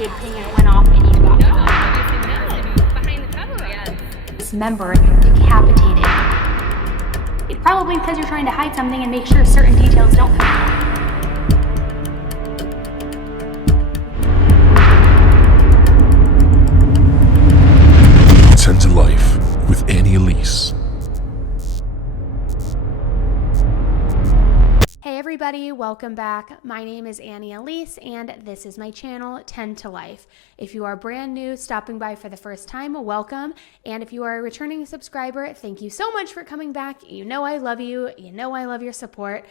did ping and it went off and you got caught. Behind the cover, yes. Dismembered, decapitated. It's probably because you're trying to hide something and make sure certain details don't come out. Tend to Life with Elise. Hey everybody, welcome back. My name is Elise and this is my channel, Tend to Life. If you are brand new, stopping by for the first time, welcome. And if you are a returning subscriber, thank you so much for coming back. You know I love you. You know I love your support.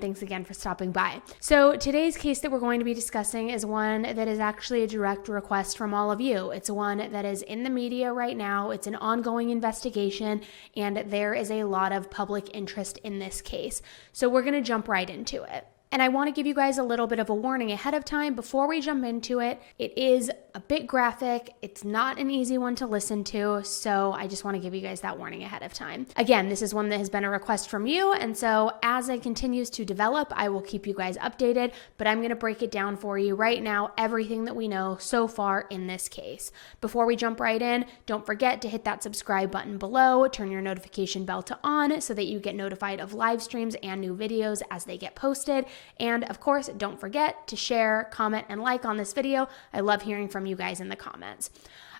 Thanks again for stopping by. So today's case that we're going to be discussing is one that is actually a direct request from all of you. It's one that is in the media right now. It's an ongoing investigation, and there is a lot of public interest in this case. So we're going to jump right into it. And I want to give you guys a little bit of a warning ahead of time before we jump into it. It is a bit graphic. It's not an easy one to listen to, so I just want to give you guys that warning ahead of time. Again, this is one that has been a request from you, and so as it continues to develop, I will keep you guys updated, but I'm going to break it down for you right now, everything that we know so far in this case. Before we jump right in, don't forget to hit that subscribe button below, turn your notification bell to on so that you get notified of live streams and new videos as they get posted. And of course, don't forget to share, comment, and like on this video. I love hearing from you guys in the comments.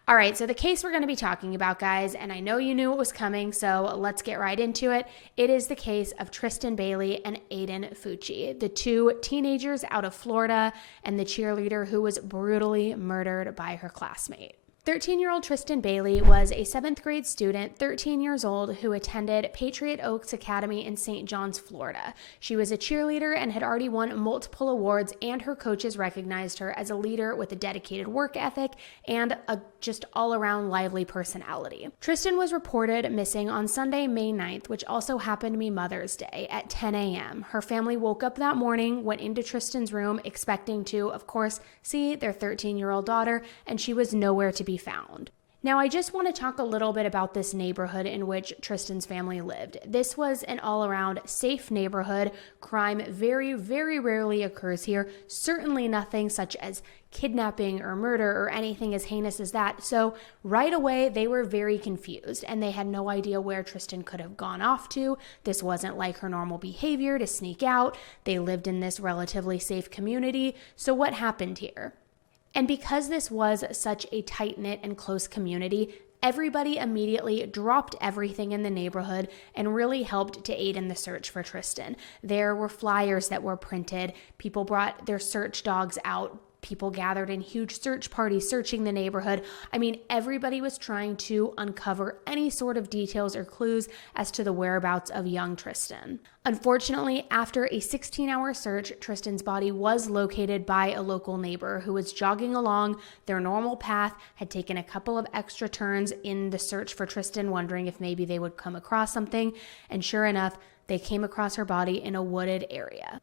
All right, so the case we're going to be talking about, guys, and I know you knew it was coming, so let's get right into it. It is the case of Tristyn Bailey and Aiden Fucci, the two teenagers out of Florida and the cheerleader who was brutally murdered by her classmate. 13-year-old Tristyn Bailey was a 7th grade student, 13 years old, who attended Patriot Oaks Academy in St. John's, Florida. She was a cheerleader and had already won multiple awards, and her coaches recognized her as a leader with a dedicated work ethic and a just all-around lively personality. Tristyn was reported missing on Sunday, May 9th, which also happened to be Mother's Day, at 10 a.m. Her family woke up that morning, went into Tristyn's room, expecting to, of course, see their 13-year-old daughter, and she was nowhere to be found. Now, I just want to talk a little bit about this neighborhood in which Tristyn's family lived. This was an all-around safe neighborhood. Crime very, very rarely occurs here. Certainly nothing such as kidnapping or murder or anything as heinous as that. So right away, they were very confused and they had no idea where Tristyn could have gone off to. This wasn't like her normal behavior to sneak out. They lived in this relatively safe community. So what happened here? And because this was such a tight-knit and close community, everybody immediately dropped everything in the neighborhood and really helped to aid in the search for Tristyn. There were flyers that were printed. People brought their search dogs out. People gathered in huge search parties searching the neighborhood. I mean, everybody was trying to uncover any sort of details or clues as to the whereabouts of young Tristyn. Unfortunately, after a 16-hour search, Tristyn's body was located by a local neighbor who was jogging along their normal path, had taken a couple of extra turns in the search for Tristyn, wondering if maybe they would come across something, and sure enough, they came across her body in a wooded area.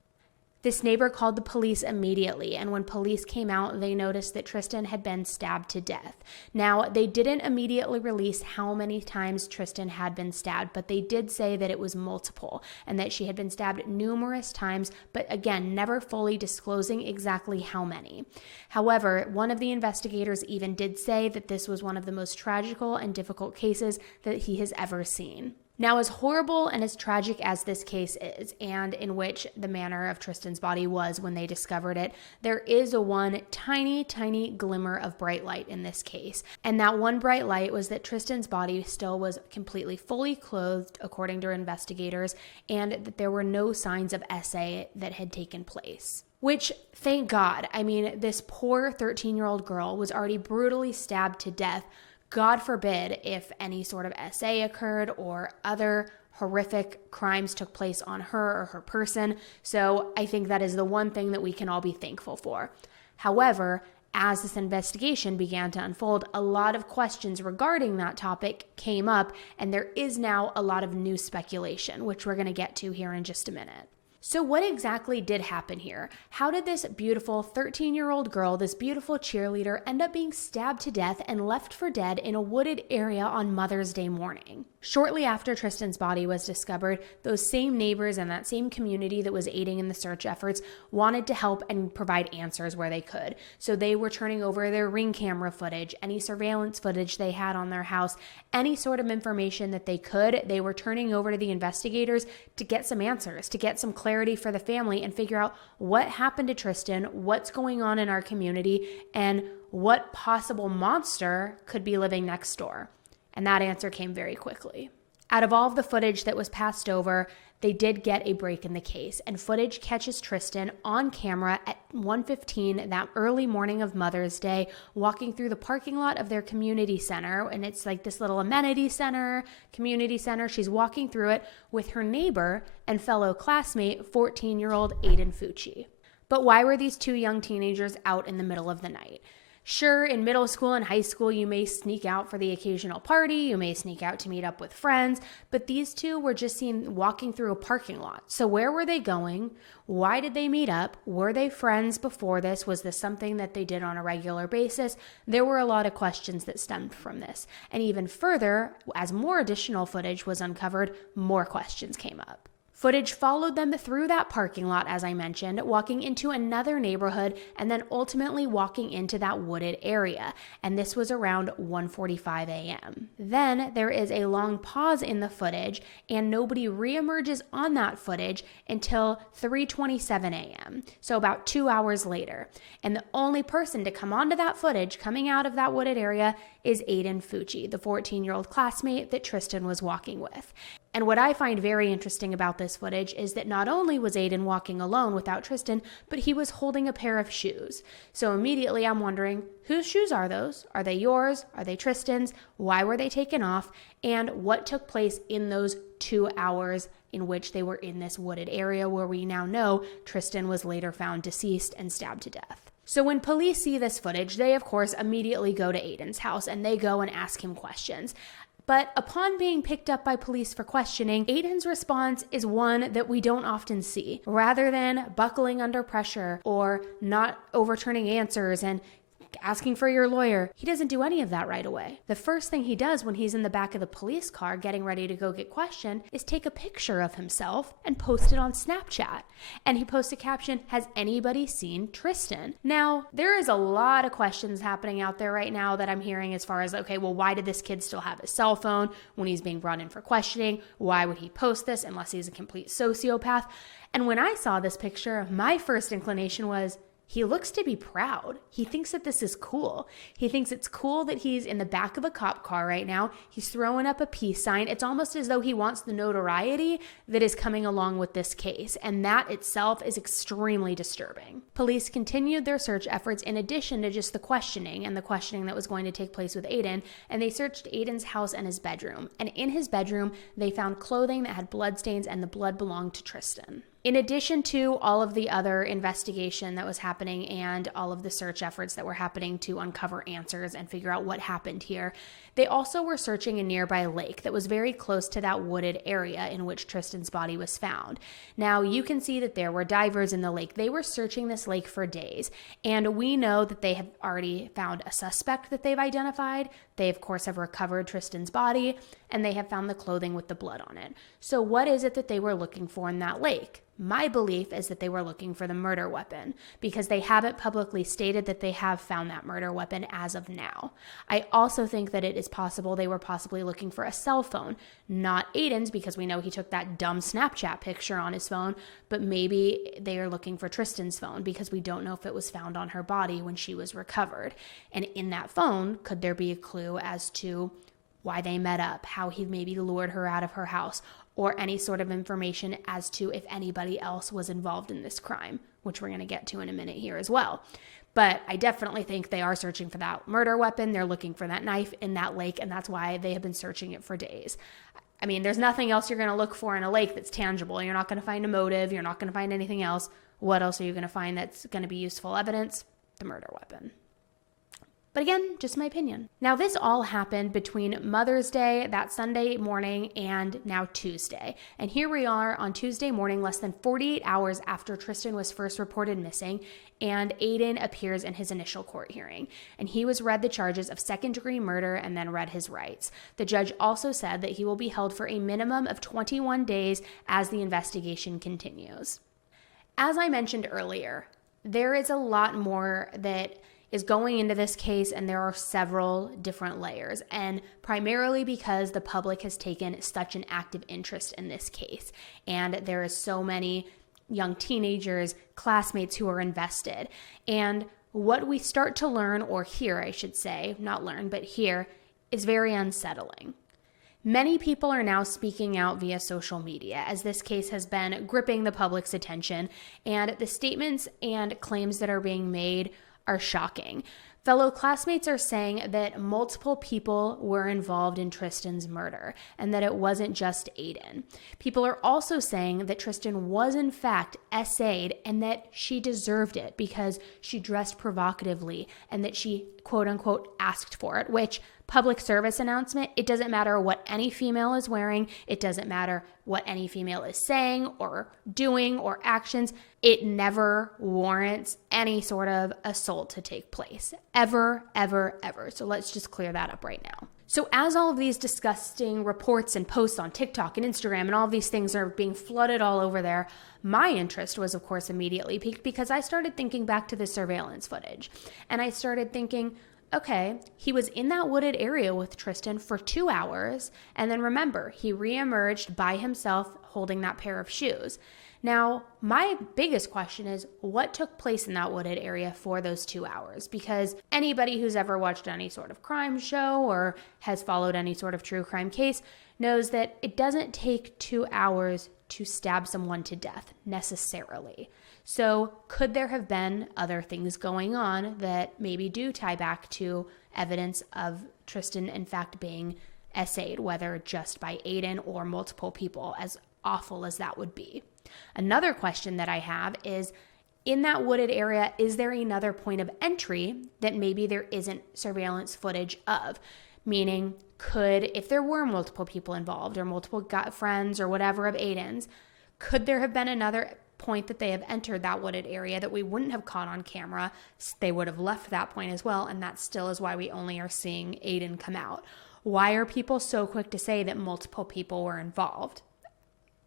This neighbor called the police immediately, and when police came out, they noticed that Tristyn had been stabbed to death. Now, they didn't immediately release how many times Tristyn had been stabbed, but they did say that it was multiple and that she had been stabbed numerous times, but again, never fully disclosing exactly how many. However, one of the investigators even did say that this was one of the most tragical and difficult cases that he has ever seen. Now, as horrible and as tragic as this case is, and in which the manner of Tristyn's body was when they discovered it, there is one tiny, tiny glimmer of bright light in this case. And that one bright light was that Tristyn's body still was completely fully clothed, according to investigators, and that there were no signs of SA that had taken place. Which, thank God, I mean, this poor 13-year-old girl was already brutally stabbed to death. God forbid if any sort of SA occurred or other horrific crimes took place on her or her person. So I think that is the one thing that we can all be thankful for. However, as this investigation began to unfold, a lot of questions regarding that topic came up, and there is now a lot of new speculation, which we're going to get to here in just a minute. So what exactly did happen here? How did this beautiful 13-year-old girl, this beautiful cheerleader, end up being stabbed to death and left for dead in a wooded area on Mother's Day morning? Shortly after Tristyn's body was discovered, those same neighbors and that same community that was aiding in the search efforts wanted to help and provide answers where they could. So they were turning over their Ring camera footage, any surveillance footage they had on their house, any sort of information that they could, they were turning over to the investigators to get some answers, to get some clarity for the family and figure out what happened to Tristyn, what's going on in our community, and what possible monster could be living next door. And that answer came very quickly. Out of all of the footage that was passed over, they did get a break in the case, and footage catches Tristyn on camera at 1:15 that early morning of Mother's Day, walking through the parking lot of their community center, and it's like this little amenity center, community center. She's walking through it with her neighbor and fellow classmate, 14-year-old Aiden Fucci. But why were these two young teenagers out in the middle of the night? Sure, in middle school and high school, you may sneak out for the occasional party, you may sneak out to meet up with friends, but these two were just seen walking through a parking lot. So where were they going? Why did they meet up? Were they friends before this? Was this something that they did on a regular basis? There were a lot of questions that stemmed from this. And even further, as more additional footage was uncovered, more questions came up. Footage followed them through that parking lot, as I mentioned, walking into another neighborhood and then ultimately walking into that wooded area. And this was around 1:45 a.m. Then there is a long pause in the footage and nobody reemerges on that footage until 3:27 a.m. So about 2 hours later. And the only person to come onto that footage coming out of that wooded area is Aiden Fucci, the 14-year-old classmate that Tristyn was walking with. And what I find very interesting about this footage is that not only was Aiden walking alone without Tristyn, but he was holding a pair of shoes. So immediately I'm wondering, whose shoes are those? Are they yours? Are they Tristyn's? Why were they taken off? And what took place in those 2 hours in which they were in this wooded area where we now know Tristyn was later found deceased and stabbed to death? So when police see this footage, they of course immediately go to Aiden's house and they go and ask him questions. But upon being picked up by police for questioning, Aiden's response is one that we don't often see. Rather than buckling under pressure or not overturning answers and asking for your lawyer, he doesn't do any of that right away. The first thing he does when he's in the back of the police car getting ready to go get questioned is take a picture of himself and post it on Snapchat. And he posts a caption, "Has anybody seen Tristyn?" Now, there is a lot of questions happening out there right now that I'm hearing as far as, okay, well, why did this kid still have his cell phone when he's being brought in for questioning? Why would he post this unless he's a complete sociopath? And when I saw this picture, my first inclination was, he looks to be proud. He thinks that this is cool. He thinks it's cool that he's in the back of a cop car right now. He's throwing up a peace sign. It's almost as though he wants the notoriety that is coming along with this case, and that itself is extremely disturbing. Police continued their search efforts in addition to just the questioning and the questioning that was going to take place with Aiden, and they searched Aiden's house and his bedroom. And in his bedroom, they found clothing that had bloodstains, and the blood belonged to Tristyn. In addition to all of the other investigation that was happening and all of the search efforts that were happening to uncover answers and figure out what happened here, they also were searching a nearby lake that was very close to that wooded area in which Tristyn's body was found. Now, you can see that there were divers in the lake. They were searching this lake for days, and we know that they have already found a suspect that they've identified. They, of course, have recovered Tristyn's body, and they have found the clothing with the blood on it. So what is it that they were looking for in that lake? My belief is that they were looking for the murder weapon because they haven't publicly stated that they have found that murder weapon as of now. I also think that it is possible they were possibly looking for a cell phone, not Aiden's because we know he took that dumb Snapchat picture on his phone, but maybe they are looking for Tristyn's phone because we don't know if it was found on her body when she was recovered. And in that phone, could there be a clue as to why they met up, how he maybe lured her out of her house, or any sort of information as to if anybody else was involved in this crime, which we're going to get to in a minute here as well. But I definitely think they are searching for that murder weapon. They're looking for that knife in that lake, and that's why they have been searching it for days. I mean, there's nothing else you're going to look for in a lake that's tangible. You're not going to find a motive. You're not going to find anything else. What else are you going to find that's going to be useful evidence? The murder weapon. But again, just my opinion. Now, this all happened between Mother's Day, that Sunday morning, and now Tuesday. And here we are on Tuesday morning, less than 48 hours after Tristyn was first reported missing, and Aiden appears in his initial court hearing. And he was read the charges of second-degree murder and then read his rights. The judge also said that he will be held for a minimum of 21 days as the investigation continues. As I mentioned earlier, there is a lot more that is going into this case, and there are several different layers, and primarily because the public has taken such an active interest in this case, and there is so many young teenagers, classmates who are invested. And what we start to learn, or hear, I should say, not learn, but hear, is very unsettling. Many people are now speaking out via social media as this case has been gripping the public's attention, and the statements and claims that are being made are shocking. Fellow classmates are saying that multiple people were involved in Tristyn's murder and that it wasn't just Aiden. People are also saying that Tristyn was in fact essayed and that she deserved it because she dressed provocatively and that she quote unquote asked for it, which public service announcement, it doesn't matter what any female is wearing, it doesn't matter what any female is saying or doing or actions, it never warrants any sort of assault to take place. Ever, ever, ever. So let's just clear that up right now. So as all of these disgusting reports and posts on TikTok and Instagram and all of these things are being flooded all over there, my interest was, of course, immediately piqued because I started thinking back to the surveillance footage. And I started thinking, okay, he was in that wooded area with Tristyn for 2 hours, and then remember, he reemerged by himself holding that pair of shoes. Now, my biggest question is, what took place in that wooded area for those 2 hours? Because anybody who's ever watched any sort of crime show or has followed any sort of true crime case knows that it doesn't take 2 hours to stab someone to death, necessarily. So could there have been other things going on that maybe do tie back to evidence of Tristyn in fact being essayed, whether just by Aiden or multiple people, as awful as that would be? Another question that I have is, in that wooded area, is there another point of entry that maybe there isn't surveillance footage of? Meaning, if there were multiple people involved or multiple friends or whatever of Aiden's, could there have been another point that they have entered that wooded area that we wouldn't have caught on camera? They would have left that point as well, and that still is why we only are seeing Aiden come out. Why are people so quick to say that multiple people were involved?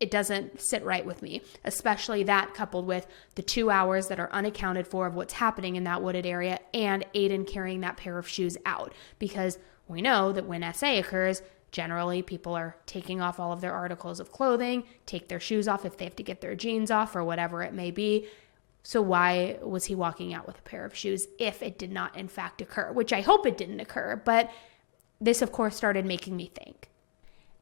It doesn't sit right with me, especially that coupled with the 2 hours that are unaccounted for of what's happening in that wooded area and Aiden carrying that pair of shoes out, because we know that when SA occurs, generally, people are taking off all of their articles of clothing, take their shoes off if they have to get their jeans off or whatever it may be. So why was he walking out with a pair of shoes if it did not in fact occur? Which I hope it didn't occur, but this of course started making me think.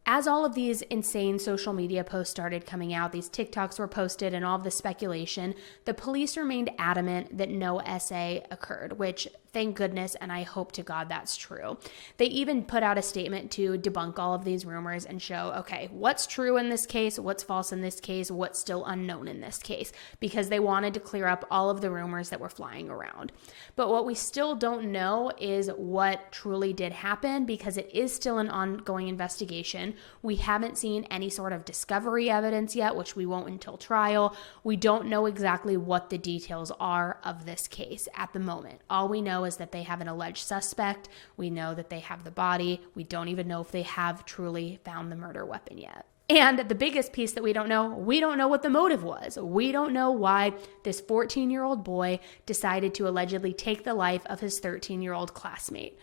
As all of these insane social media posts started coming out, these TikToks were posted and all of the speculation, the police remained adamant that no SA occurred, which thank goodness, and I hope to God that's true. They even put out a statement to debunk all of these rumors and show, okay, what's true in this case, what's false in this case, what's still unknown in this case, because they wanted to clear up all of the rumors that were flying around. But what we still don't know is what truly did happen, because it is still an ongoing investigation. We haven't seen any sort of discovery evidence yet, which we won't until trial. We don't know exactly what the details are of this case at the moment. All we know is that they have an alleged suspect. We know that they have the body. We don't even know if they have truly found the murder weapon yet. And the biggest piece that we don't know what the motive was. We don't know why this 14-year-old boy decided to allegedly take the life of his 13-year-old classmate.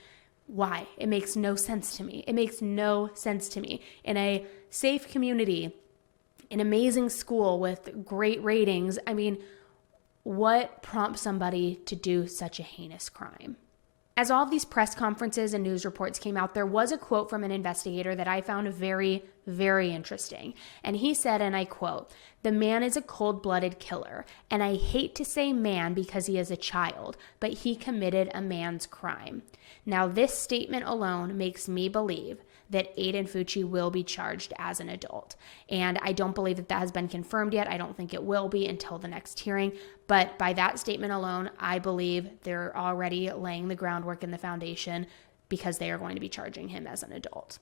Why? It makes no sense to me. It makes no sense to me. In a safe community, an amazing school with great ratings, I mean, what prompts somebody to do such a heinous crime? As all of these press conferences and news reports came out, there was a quote from an investigator that I found very, very interesting. And he said, and I quote, "The man is a cold-blooded killer, and I hate to say man because he is a child, but he committed a man's crime." Now, this statement alone makes me believe that Aiden Fucci will be charged as an adult. And I don't believe that has been confirmed yet. I don't think it will be until the next hearing. But by that statement alone, I believe they're already laying the groundwork in the foundation because they are going to be charging him as an adult.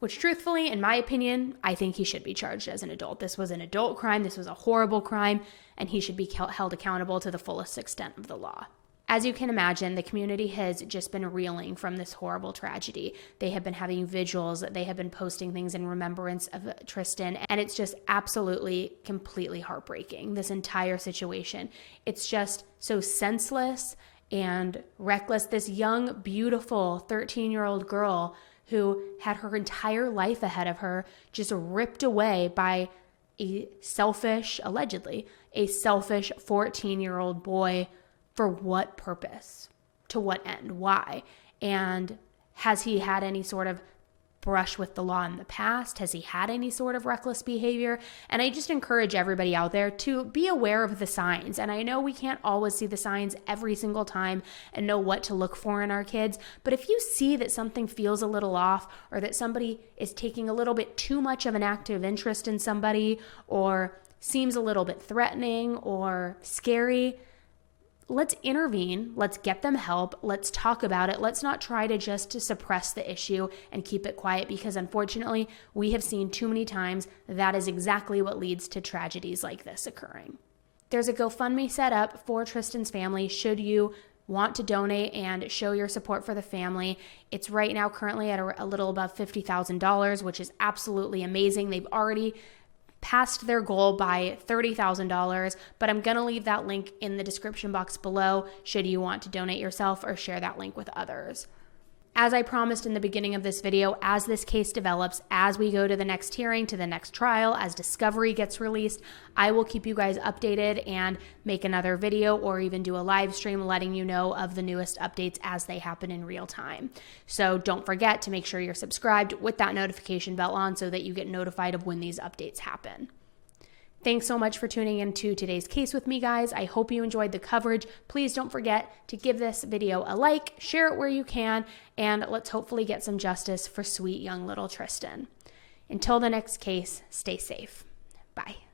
Which truthfully, in my opinion, I think he should be charged as an adult. This was an adult crime. This was a horrible crime, and he should be held accountable to the fullest extent of the law. As you can imagine, the community has just been reeling from this horrible tragedy. They have been having vigils. They have been posting things in remembrance of Tristyn, and it's just absolutely, completely heartbreaking, this entire situation. It's just so senseless and reckless. This young, beautiful 13-year-old girl who had her entire life ahead of her just ripped away by allegedly a selfish 14-year-old boy. For what purpose? To what end? Why? And has he had any sort of brush with the law in the past? Has he had any sort of reckless behavior? And I just encourage everybody out there to be aware of the signs. And I know we can't always see the signs every single time and know what to look for in our kids, but if you see that something feels a little off, or that somebody is taking a little bit too much of an active interest in somebody, or seems a little bit threatening or scary, let's intervene, let's get them help, let's talk about it. Let's not try to just suppress the issue and keep it quiet, because unfortunately, we have seen too many times that is exactly what leads to tragedies like this occurring. There's a GoFundMe set up for Tristyn's family should you want to donate and show your support for the family. It's right now currently at a little above $50,000, which is absolutely amazing. They've already passed their goal by $30,000, but I'm going to leave that link in the description box below should you want to donate yourself or share that link with others. As I promised in the beginning of this video, as this case develops, as we go to the next hearing, to the next trial, as discovery gets released, I will keep you guys updated and make another video or even do a live stream letting you know of the newest updates as they happen in real time. So don't forget to make sure you're subscribed with that notification bell on so that you get notified of when these updates happen. Thanks so much for tuning into today's case with me, guys. I hope you enjoyed the coverage. Please don't forget to give this video a like, share it where you can, and let's hopefully get some justice for sweet young little Tristyn. Until the next case, stay safe. Bye.